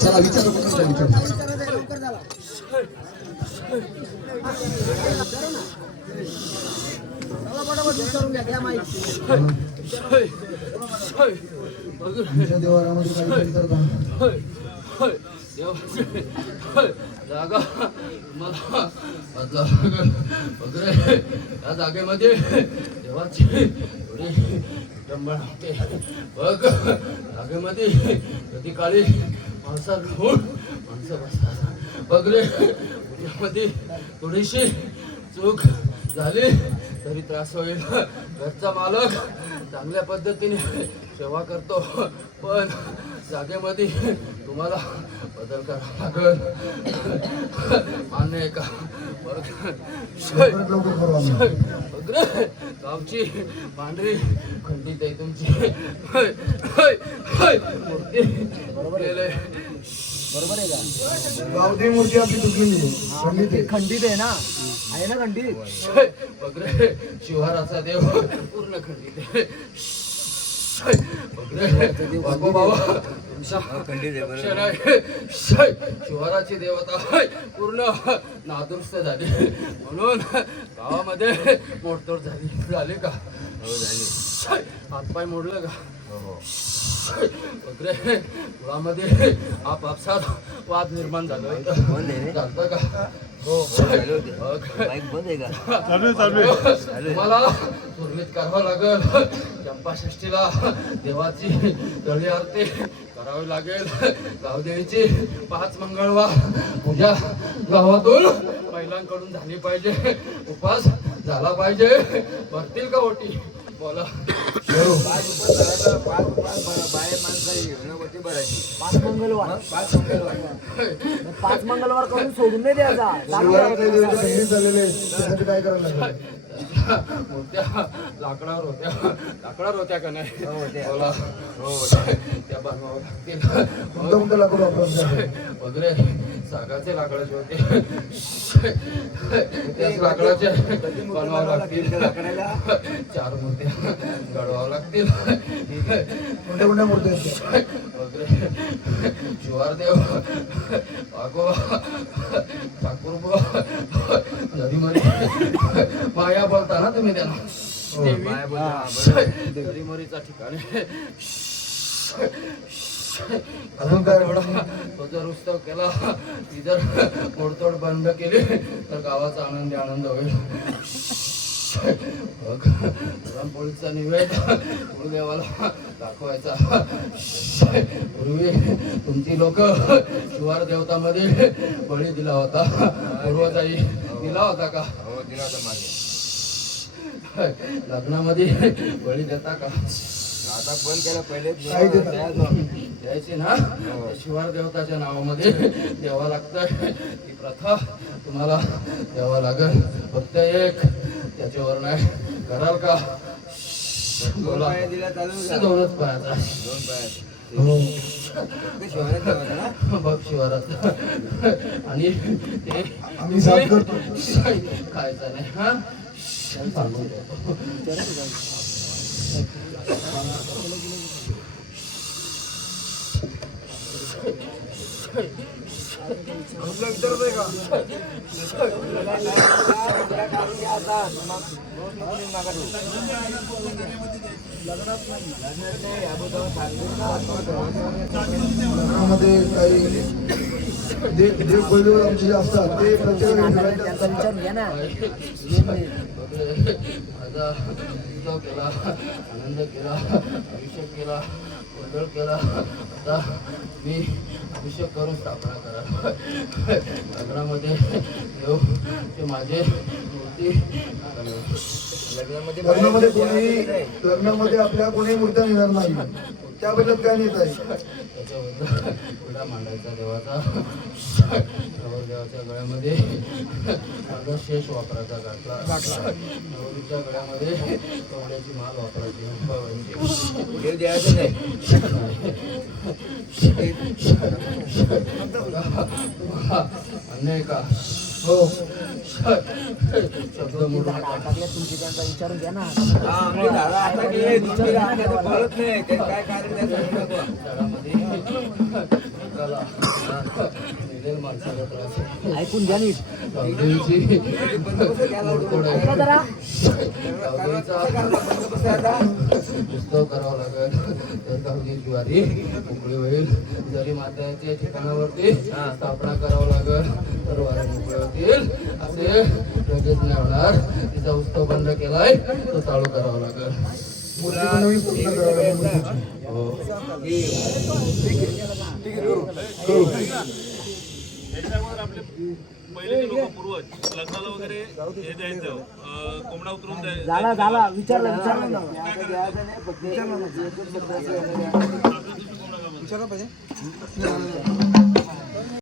चला विचारू जागा मला वगैरे या जागेमध्ये देवाची थोडी विटंबना होते. बघ जागेमध्ये कधी काळी माणसं बसतात वगैरे उद्यामध्ये थोडीशी चूक झाली तरी त्रास होईल. घरचा मालक चांगल्या पद्धतीने सेवा करतो पण जागेमध्ये तुम्हाला बदल करावा लागेल. मान्य आहे का? गावची पांढरी खंडित आहे तुमची मूर्ती. बरोबर आहे का? गावठी मूर्ती आपली तुटलेली खंडित आहे ना, आहे ना खंडित. वगैरे शिवाराचा देव पूर्ण खंडित आहे. शिवाराची देवता पूर्ण नादुरुस्त झाली म्हणून गावामध्ये मोडतोड झाली का? हातपाय मोडलं का? वगैरे मुळामध्ये आपापसात वाद निर्माण झाला चालतं का? तुम्हाला पूर्वीत करावं लागेल. चंपाषष्ठीला देवाची तळी आरती करावी लागेल. गावदेवीची 5 मंगळवार पूजा गावातून महिलांकडून झाली पाहिजे. उपवास झाला पाहिजे. भरतील का ओटी? बोला. 5 मंगळवार करून सोडून नाही द्यायचा. काय करायला लागेल? मूर्त्या लाकडावर होत्या का नाही? बोला. त्या बनवावं लागतील. वगैरे सागाचे लाकडाचे होते त्याच लाकडाचे बनवावं लागतील. 4 मूर्त्या घडवावं लागतील. कोणत्या मूर्त्या वगैरे शिवारदेव वाघोबा ठाकूरबा नदीमध्ये माया बोलता ना तुम्ही त्यांना. नदीमरीचा ठिकाणी अजून काय तो जर उत्सव केला ती जर मोडतोड बंद केली तर गावाचा आनंद होईल. पुरणपोळीचा नैवेद्य गुरुदेवाला दाखवायचा. पूर्वी तुमची लोक शिवार देवतामध्ये बळी दिला होता. पूर्वजाई दिला होता का? दिला होता. मागे लग्नामध्ये बळी देता का? आता बंद केलं. पहिले द्यायची ना. शिवार देवताच्या नावामध्ये द्यावा लागतं. ती प्रथा तुम्हाला द्यावा लागेल. फक्त एक त्याच्यावर नाही कराल का? बोला. 2च पायाचा. 2 पायाचा बघ शिवारात. आणि ते आम्ही साथ करतो. खायचं नाही. हा सांगून लग्नामध्ये काही देव बैल आमचे जे असतात ते प्रत्येक केला, आनंद केला, अभिषेक केला, गोंधळ केला. आता मी अभिषेक करून स्थापना करा. लग्नामध्ये देव ते माझे मूर्ती. लग्नामध्ये आपल्या कोणी मूर्त्या मिळणार नाही. त्याबद्दल काय नेत आहे? त्याच्याबद्दल विडा मांडायचा देवाचा नवरदेवाच्या गळ्यामध्ये माझा शेष वापरायचा गाठला नवरीच्या गळ्यामध्ये कवड्याची माल वापरायची हे द्यायचं नाही. अन्याय का हो शब्द मोडून टाकल्या तुमची त्यांचा विचारून घ्या ना. हा, आम्ही झाडं अटकले, दुसरी झाडं आता फळत नाही. ते काय कारण त्याचं सांगू नको. झाडामध्ये एकाला मेलेल माणसाला त्रास आहे. ऐकून घ्या नीट. गावदेवीची तोडफोड आहे. ऐका जरा. गावदेवीचा बंदोबस्त आहे आता. उत्सव करावा लागेल तर गावची ज्वारी मोकळी होईल. जरी मात्याच्या ठिकाणावरती स्थापना करावं लागेल तर वारे मोकळे होतील. असे लगेच नाही होणार. तिचा उत्सव बंद केलाय तो चालू करावा लागेल. मूर्ती पण नवीन स्थापना करावी लागेल मूर्तीची. हो करू. याच्यावर आपले पहिले लोक पूर्वज लग्नाला वगैरे हे द्यायचं कोंबडा उतरून द्यायचं. झाला विचारलं ना. विचारलं पाहिजे.